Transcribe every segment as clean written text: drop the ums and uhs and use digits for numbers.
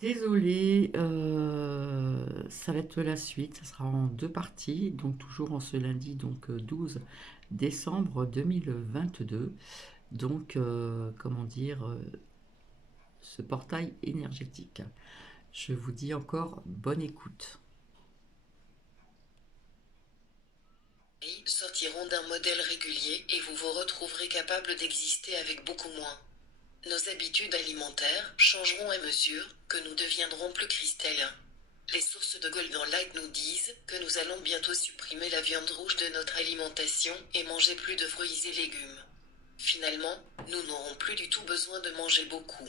Désolée, ça va être la suite, ça sera en deux parties, donc toujours en ce lundi, donc 12 décembre 2022. Donc, comment dire, ce portail énergétique. Je vous dis encore bonne écoute. Sortiront d'un modèle régulier et vous vous retrouverez capable d'exister avec beaucoup moins. Nos habitudes alimentaires changeront à mesure que nous deviendrons plus cristallins. Les sources de Golden Light nous disent que nous allons bientôt supprimer la viande rouge de notre alimentation et manger plus de fruits et légumes. Finalement, nous n'aurons plus du tout besoin de manger beaucoup.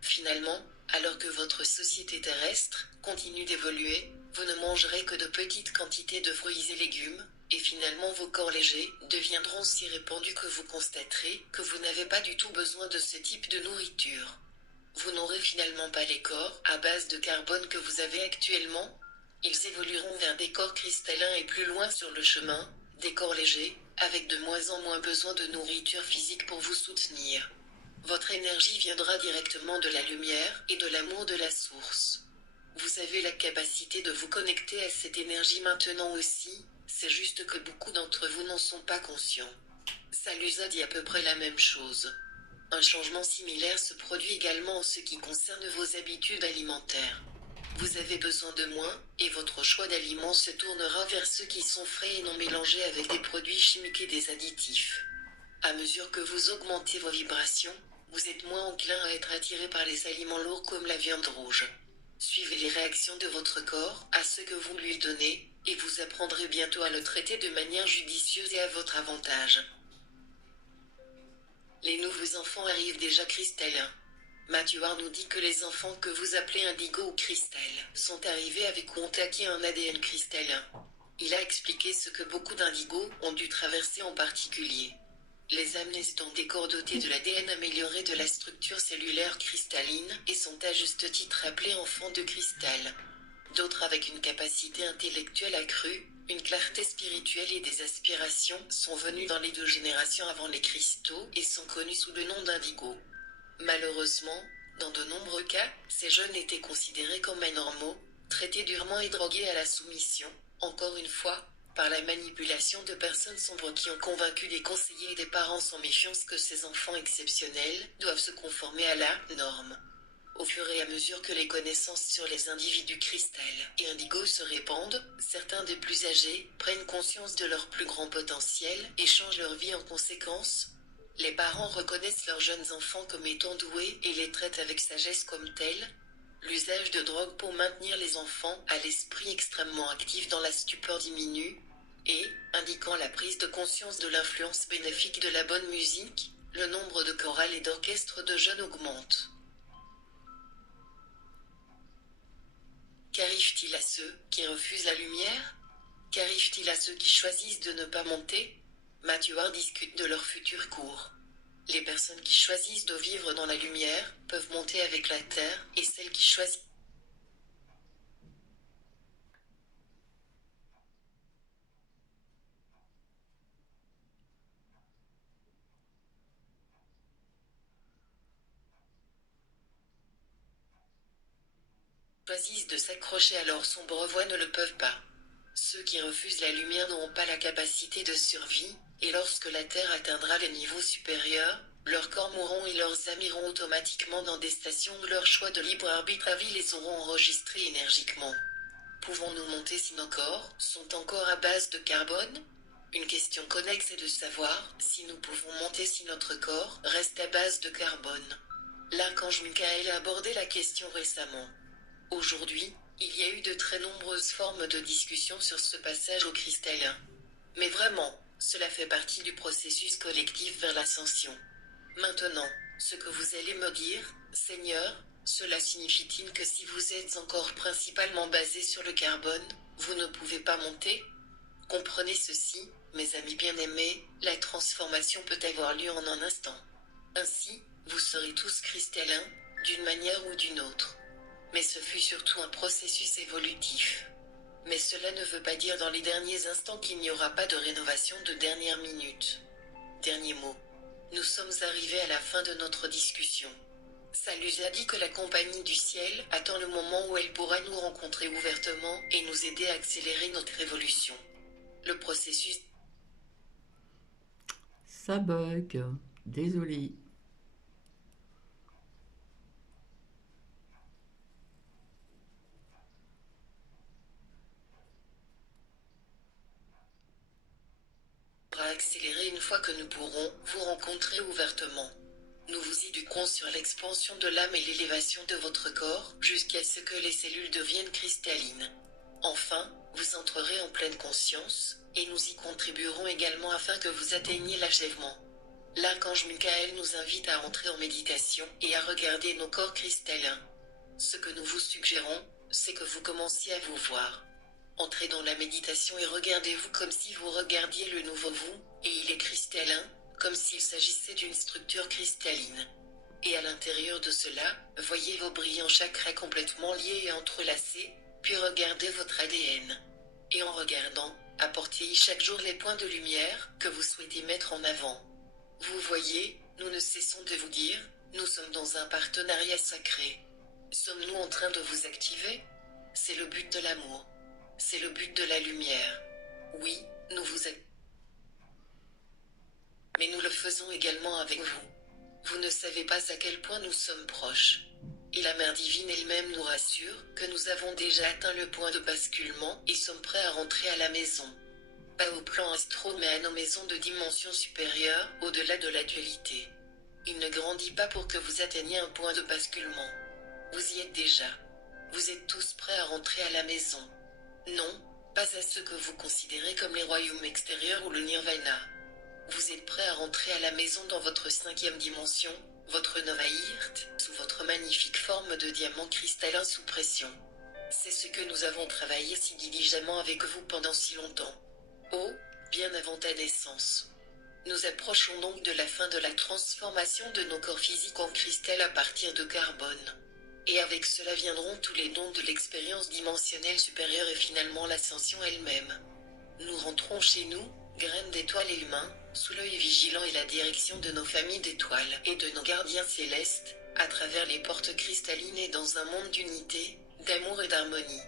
Finalement, alors que votre société terrestre continue d'évoluer, vous ne mangerez que de petites quantités de fruits et légumes, et finalement vos corps légers deviendront si répandus que vous constaterez que vous n'avez pas du tout besoin de ce type de nourriture. Vous n'aurez finalement pas les corps à base de carbone que vous avez actuellement. Ils évolueront vers des corps cristallins et plus loin sur le chemin, des corps légers, avec de moins en moins besoin de nourriture physique pour vous soutenir. Votre énergie viendra directement de la lumière et de l'amour de la source. Vous avez la capacité de vous connecter à cette énergie maintenant aussi, c'est juste que beaucoup d'entre vous n'en sont pas conscients. Salusa dit à peu près la même chose. Un changement similaire se produit également en ce qui concerne vos habitudes alimentaires. Vous avez besoin de moins, et votre choix d'aliments se tournera vers ceux qui sont frais et non mélangés avec des produits chimiques et des additifs. À mesure que vous augmentez vos vibrations, vous êtes moins enclin à être attiré par les aliments lourds comme la viande rouge. Suivez les réactions de votre corps à ce que vous lui donnez, et vous apprendrez bientôt à le traiter de manière judicieuse et à votre avantage. Les nouveaux enfants arrivent déjà cristallins. Mathieu nous dit que les enfants que vous appelez indigo ou cristal sont arrivés avec ou ont acquis un ADN cristallin. Il a expliqué ce que beaucoup d'indigos ont dû traverser en particulier. Les amnéstes ont des corps dotés de l'ADN amélioré de la structure cellulaire cristalline et sont à juste titre appelés enfants de cristal. D'autres avec une capacité intellectuelle accrue, une clarté spirituelle et des aspirations sont venus dans les 2 générations avant les cristaux et sont connus sous le nom d'indigo. Malheureusement, dans de nombreux cas, ces jeunes étaient considérés comme anormaux, traités durement et drogués à la soumission, encore une fois, par la manipulation de personnes sombres qui ont convaincu des conseillers et des parents sans méfiance que ces enfants exceptionnels doivent se conformer à la norme. Au fur et à mesure que les connaissances sur les individus cristal et indigo se répandent, certains des plus âgés prennent conscience de leur plus grand potentiel et changent leur vie en conséquence. Les parents reconnaissent leurs jeunes enfants comme étant doués et les traitent avec sagesse comme tels. L'usage de drogue pour maintenir les enfants à l'esprit extrêmement actif dans la stupeur diminue, et, indiquant la prise de conscience de l'influence bénéfique de la bonne musique, le nombre de chorales et d'orchestres de jeunes augmente. Qu'arrive-t-il à ceux qui refusent la lumière? Qu'arrive-t-il à ceux qui choisissent de ne pas monter? Mathieu discute de leur futur cours. Les personnes qui choisissent de vivre dans la lumière peuvent monter avec la terre, et celles qui choisissent de s'accrocher à leur sombre voie ne le peuvent pas. Ceux qui refusent la lumière n'auront pas la capacité de survie, et lorsque la Terre atteindra les niveaux supérieurs, leurs corps mourront et leurs âmes iront automatiquement dans des stations où leur choix de libre arbitre à vie les auront enregistrés énergiquement. Pouvons-nous monter si nos corps sont encore à base de carbone? Une question connexe est de savoir si nous pouvons monter si notre corps reste à base de carbone. L'archange Michael a abordé la question récemment. Aujourd'hui, il y a eu de très nombreuses formes de discussion sur ce passage au cristallin. Mais vraiment, cela fait partie du processus collectif vers l'ascension. Maintenant, ce que vous allez me dire, Seigneur, cela signifie-t-il que si vous êtes encore principalement basé sur le carbone, vous ne pouvez pas monter? Comprenez ceci, mes amis bien-aimés, la transformation peut avoir lieu en un instant. Ainsi, vous serez tous cristallins, d'une manière ou d'une autre. Mais ce fut surtout un processus évolutif. Mais cela ne veut pas dire dans les derniers instants qu'il n'y aura pas de rénovation de dernière minute. Dernier mot. Nous sommes arrivés à la fin de notre discussion. Ça lui a dit que la compagnie du ciel attend le moment où elle pourra nous rencontrer ouvertement et nous aider à accélérer notre évolution. Le processus Ça bug. Désolé. sera accéléré une fois que nous pourrons vous rencontrer ouvertement. Nous vous éduquerons sur l'expansion de l'âme et l'élévation de votre corps jusqu'à ce que les cellules deviennent cristallines. Enfin, vous entrerez en pleine conscience, et nous y contribuerons également afin que vous atteigniez l'achèvement. L'archange Michael nous invite à entrer en méditation et à regarder nos corps cristallins. Ce que nous vous suggérons, c'est que vous commenciez à vous voir. Entrez dans la méditation et regardez-vous comme si vous regardiez le nouveau vous, et il est cristallin, comme s'il s'agissait d'une structure cristalline. Et à l'intérieur de cela, voyez vos brillants chakras complètement liés et entrelacés, puis regardez votre ADN. Et en regardant, apportez chaque jour les points de lumière que vous souhaitez mettre en avant. Vous voyez, nous ne cessons de vous dire, nous sommes dans un partenariat sacré. Sommes-nous en train de vous activer? C'est le but de l'amour. C'est le but de la lumière. Oui, nous vous activons. Mais nous le faisons également avec vous. Vous ne savez pas à quel point nous sommes proches. Et la Mère divine elle-même nous rassure que nous avons déjà atteint le point de basculement et sommes prêts à rentrer à la maison. Pas au plan astro mais à nos maisons de dimension supérieure, au-delà de la dualité. Il ne grandit pas pour que vous atteigniez un point de basculement. Vous y êtes déjà. Vous êtes tous prêts à rentrer à la maison. Non, pas à ce que vous considérez comme les royaumes extérieurs ou le nirvana. Vous êtes prêts à rentrer à la maison dans votre 5e dimension, votre Novaïrt, sous votre magnifique forme de diamant cristallin sous pression. C'est ce que nous avons travaillé si diligemment avec vous pendant si longtemps. Oh, bien avant ta naissance. Nous approchons donc de la fin de la transformation de nos corps physiques en cristal à partir de carbone. Et avec cela viendront tous les dons de l'expérience dimensionnelle supérieure et finalement l'ascension elle-même. Nous rentrons chez nous, graines d'étoiles et humains, sous l'œil vigilant et la direction de nos familles d'étoiles et de nos gardiens célestes, à travers les portes cristallines et dans un monde d'unité, d'amour et d'harmonie.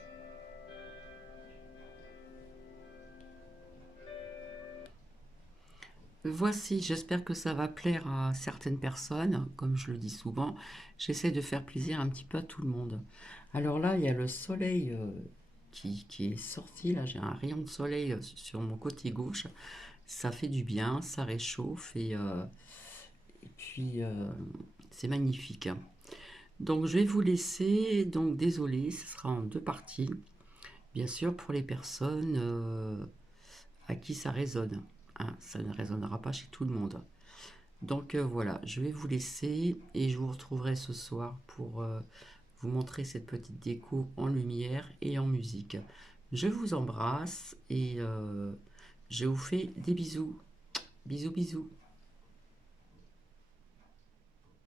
Voici, j'espère que ça va plaire à certaines personnes. Comme je le dis souvent, j'essaie de faire plaisir un petit peu à tout le monde. Alors là, il y a le soleil qui est sorti. Là, j'ai un rayon de soleil sur mon côté gauche. Ça fait du bien, ça réchauffe et puis c'est magnifique. Donc je vais vous laisser. Donc désolé, ce sera en 2 parties. Bien sûr, pour les personnes à qui ça résonne. Hein, ça ne résonnera pas chez tout le monde. Donc voilà, je vais vous laisser et je vous retrouverai ce soir pour vous montrer cette petite déco en lumière et en musique. Je vous embrasse et je vous fais des bisous. Bisous, bisous.